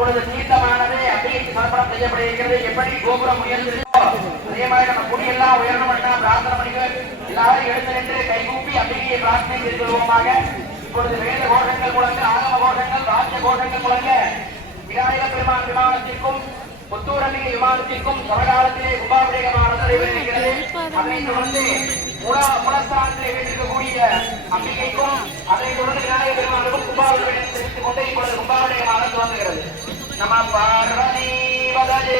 இப்பொழுது தீர்த்தமானது அம்பிகைக்கு சமர்ப்பணம் செய்யப்படுகிறது. எப்படி கோபுரம் உயர்ந்திருக்கோ அதே மாதிரி நம்ம குடியெல்லாம் உயரணும் பிரார்த்தனை பண்ணிகள் எல்லாரும் எழுந்து நின்று கைகூப்பி அம்பிகையை பிரார்த்தனை செய்து கொள்வோமாக. இப்பொழுது வேத கோஷங்கள் முழங்க, ஆகம கோஷங்கள், வாத்திய கோஷங்கள் முழங்க விநாயக பெருமான் விமானத்திற்கும் புத்தூரம்பிகை விமானத்திற்கும் சமகாலத்திலே கும்பாபிஷேகமானது நடைபெறுகிறது. அதனைத் தொடர்ந்து முளஸ்தானத்திலே வீட்டிருக்கக்கூடிய அம்பிகைக்கும் அதனைத் தொடர்ந்து விநாயக பெருமானுக்கும் கும்பாபிஷேகம் தெரிவித்துக் கொண்டு இப்பொழுது கும்பாபிஷேகமானது துவங்குகிறது. நம பார்வதி பதஜே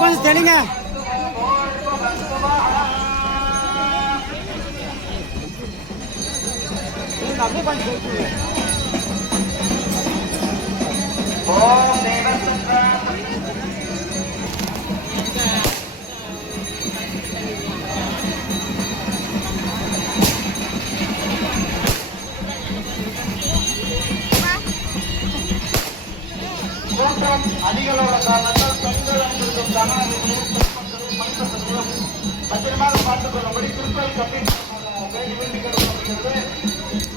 கொஞ்சம் தெளிங்க. அப்படியே கொஞ்சம் ஓம் தேவசந்திரா கூட்டம் அதிகளோட காரணத்தால் பெண்கள் அணிந்திருக்கும் கணவர்களும் பத்திரமாக பார்த்துக் கொள்ளும்படி திருப்பதி கமிட்டி வேண்டி கேட்கப்படுகிறது.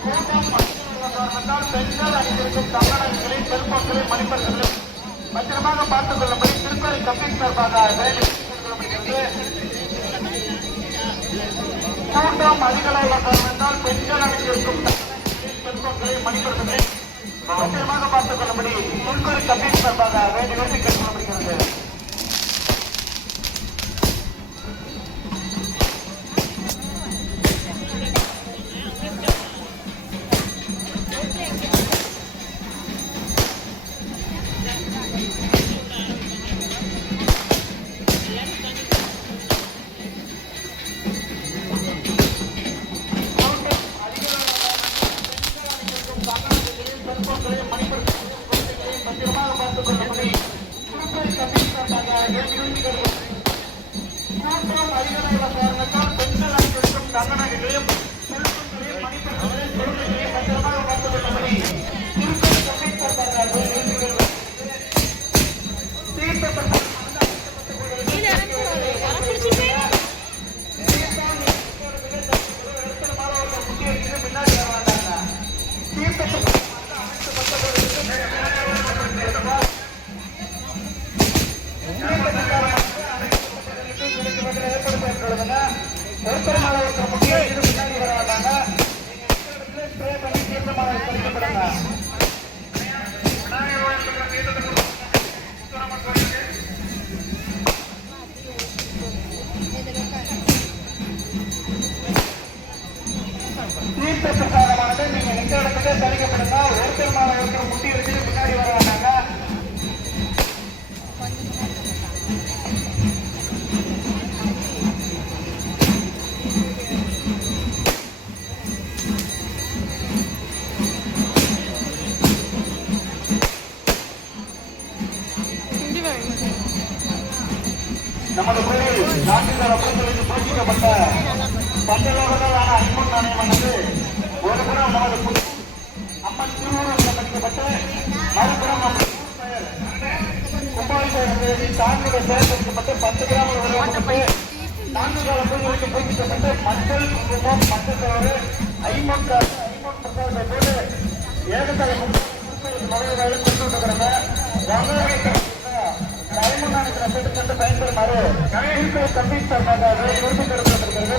கூட்டம் அதிகளோட காரணத்தால் பெண்கள் அணிந்திருக்கும் தமிழர்களின் பெருமக்களை மணிப்பர்களும் பத்திரமாக பார்த்துக் கொள்ளும்படி திருப்பதி கமிட்டி சார்பாக வேண்டி கேட்கப்படுகிறது. கூட்டம் அதிகளோட காரணத்தால் பெண்கள் அணிந்திருக்கும் பெருமக்களை மணிப்பர்களை பத்திரமாக பார்த்துக் கொள்ளும்படி திருப்பதி கமிட்டி சார்பாக வேண்டி கேட்கப்படுகிறது. பிரசாதமானது நீங்க எந்த இடத்துல தெளிக்கப்படுங்க. ஒருத்தர் மேல ஒருத்தர் முட்டி வச்சு முன்னாடி வர வேண்டாங்க. நமது கோயில் நாட்டில் அப்பொழுது போட்டிக்கப்பட்ட பஞ்சலோகங்களான ஐம்பொன் நாணயமானது ஒரு புறம் நமது அம்மன் திருவுருவம் கட்டப்பட்டு மறுபுறம் கும்பாபிஷேகம் தாங்களுடைய செயல்படுத்தப்பட்டு 10 கிராம் உருவாக்கப்பட்டு 4 கால பூஜைக்கு பூஜிக்கப்பட்டு மஞ்சள் குங்குமம் மஞ்சத்தோடு ஐம்பொன் போது ஏகத்தலை மகளிர் கொண்டு விட்டுக்கிறாங்க. ஐம்பொன் நாணயத்தை பெற்றுக்கொண்டு பயன்பெறுமாறு கம்பீட் சார்பாக உறுதிப்படுத்தப்பட்டிருக்கிறது.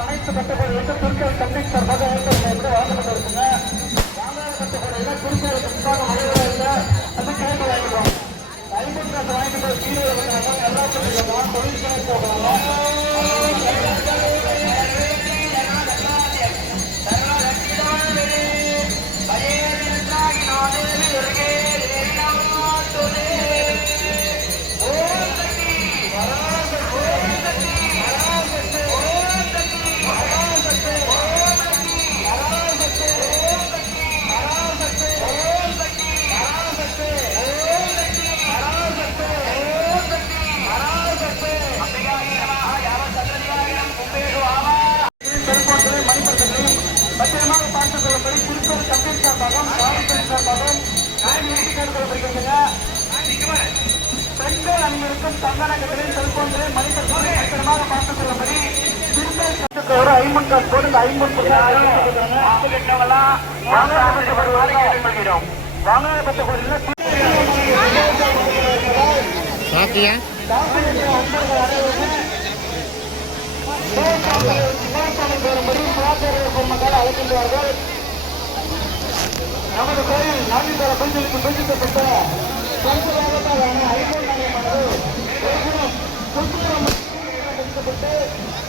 அனைத்து கட்டுப்பாடுகளுக்கும் திருக்கல் கம்பீட் சார்பாக ஏற்படுத்த வழங்கப்பட்டிருக்குங்க. வாங்காத கட்டுப்பாடுகள் குறிப்பிட்ட முன்பாக மகளிராக இல்லை அது கேட்டு வாங்கிடுவோம். ஐம்பொன் காசை வாங்கிட்டு போய் கீழே வைக்கிறாங்க. எல்லாத்துக்கும் தொழிற்சாலை போகலாம். இருக்கும் தங்கநகத்திலே செல்போன்களை மனிதர்களை பத்திரமாக பார்த்துக் கொள்ளும்படி ஒரு ஐம்பன் காசு போட்டு இந்த 50 வாங்கப்பட்ட கோரில அழைக்கின்றார்கள். நமது கோயில் நான்கு பகுதிகளுக்கு பிரிக்கப்பட்ட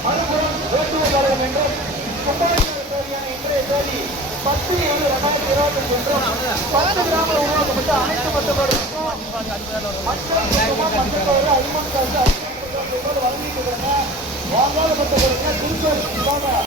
மறுபுறம் வேட்டுவ கழகம் என்றும் இன்றைய தேதி 10/7/2025 என்றும் 10 கிராமங்கள் உருவாக்கப்பட்ட அனைத்து பட்டங்களுக்கும் வழங்கிட்டு வாங்காத பட்டங்களுக்கு திருப்பதி